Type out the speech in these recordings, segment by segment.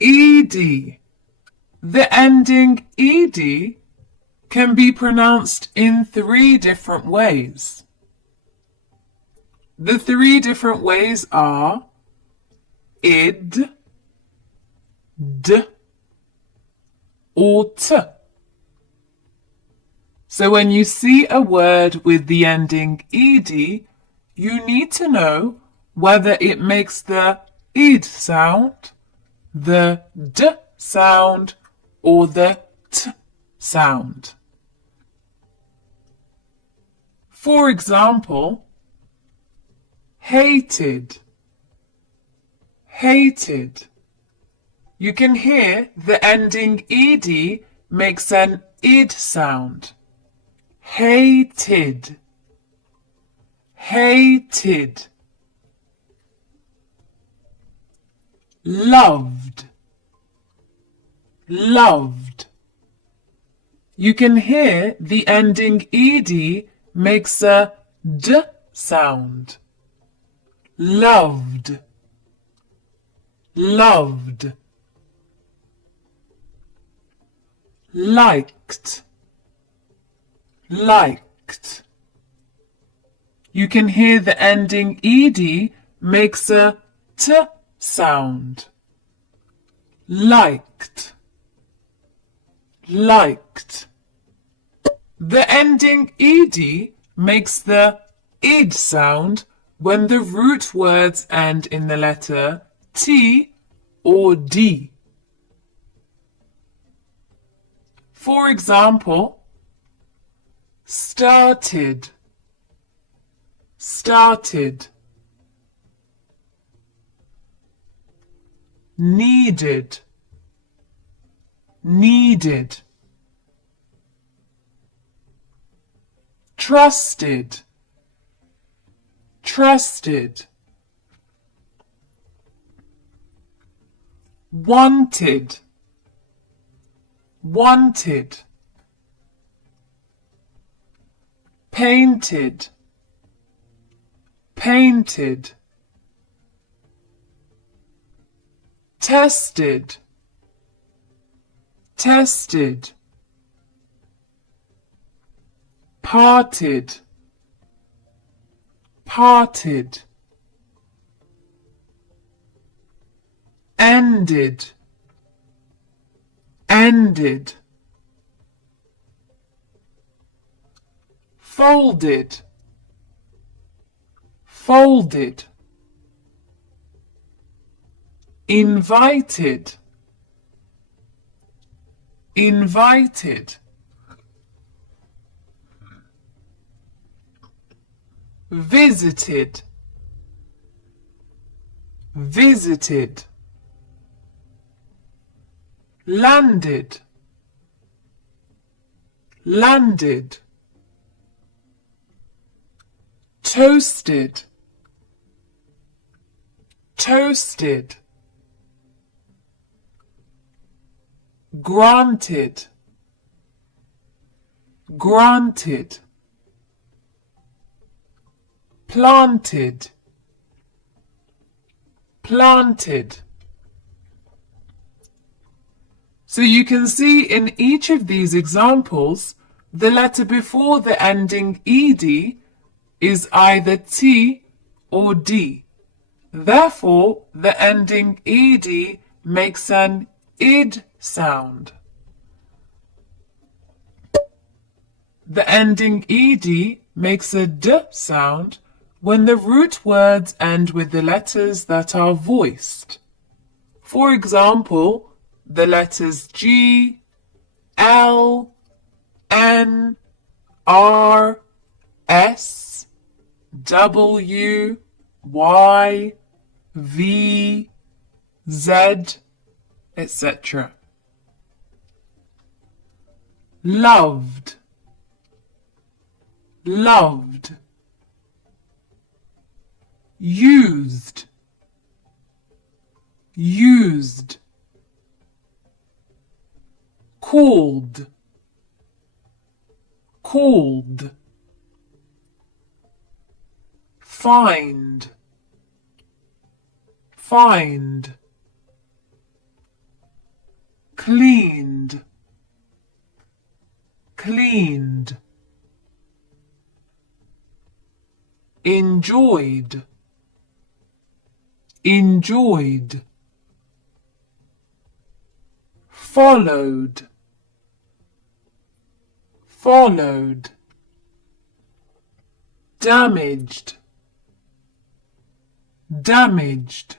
ed. The ending ed can be pronounced in 3 different ways. The 3 different ways are id, d, or t. So when you see a word with the ending ed, you need to know whether it makes the id sound, the d sound, or the t sound. For example, hated, hated. You can hear the ending ed makes an id sound. Hated, hated. Loved, loved. You can hear the ending ed makes a d sound. Loved, loved. Liked, liked. You can hear the ending ed makes a t sound. Liked, liked. The ending ed makes the id sound when the root words end in the letter T or D. For example, started, started. Needed, needed. Trusted, trusted. Wanted, wanted. Painted, painted. Tested, tested. Parted, parted. Ended, ended. Folded, folded. Invited, invited. Visited, visited. Landed, landed. Toasted, toasted. Granted, granted. Planted, planted. So you can see in each of these examples, the letter before the ending ed is either T or D. Therefore, the ending ed makes an id sound. The ending ed makes a d sound when the root words end with the letters that are voiced. For example, the letters G, L, N, R, S, W, Y, V, Z, etc. Loved, loved. Used, used. Called, called. Find, find. cleaned, cleaned. Enjoyed, enjoyed. Followed, followed. Damaged, damaged.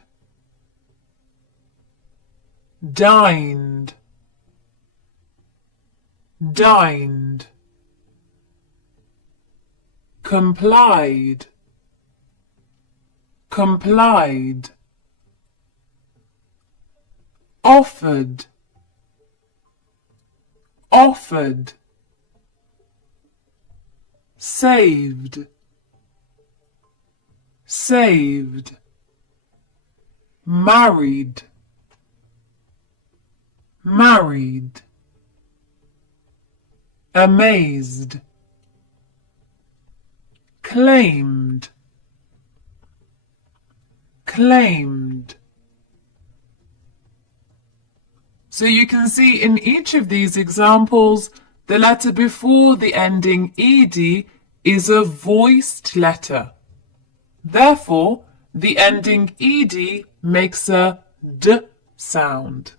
Dined, dined. Complied, complied. Offered, offered. Saved, saved. Married, married. Amazed, claimed, claimed. So you can see in each of these examples, the letter before the ending ed is a voiced letter. Therefore, the ending ed makes a d sound.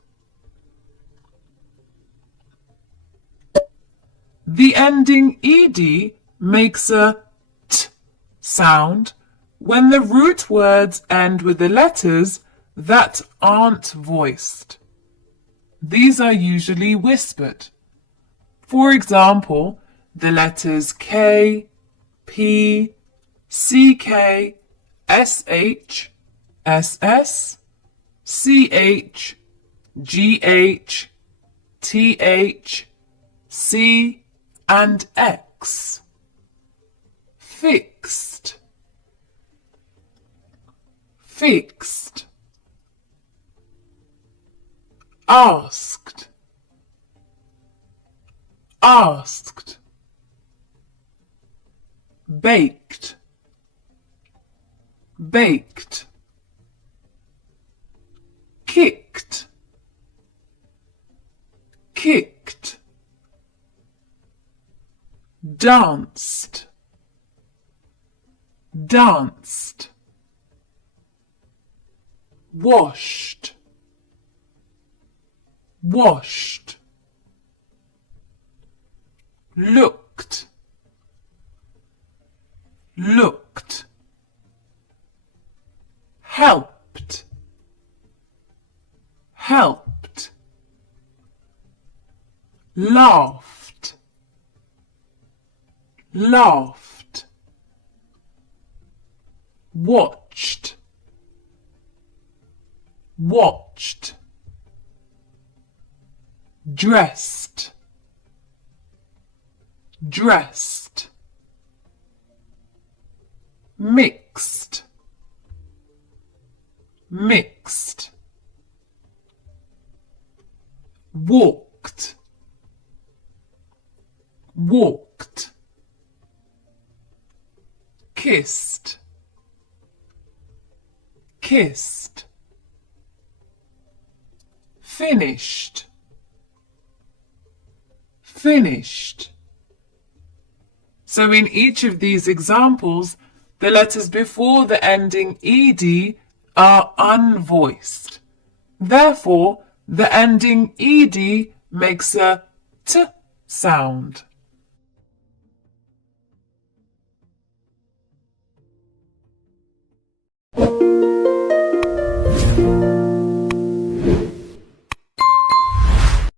The ending ed makes a t sound when the root words end with the letters that aren't voiced. These are usually whispered. For example, the letters K, P, CK, SH, SS, CH, GH, TH, C, and X. Fixed, fixed. Asked, asked. Baked, baked. Kicked, kicked. Danced, danced. Washed, washed. Looked, looked. Helped, helped. Laughed, laughed. Watched, watched. Dressed, dressed. Mixed, mixed. Walked, walked. Kissed, kissed. Finished, finished. So in each of these examples, the letters before the ending ed are unvoiced. Therefore, the ending ed makes a t sound.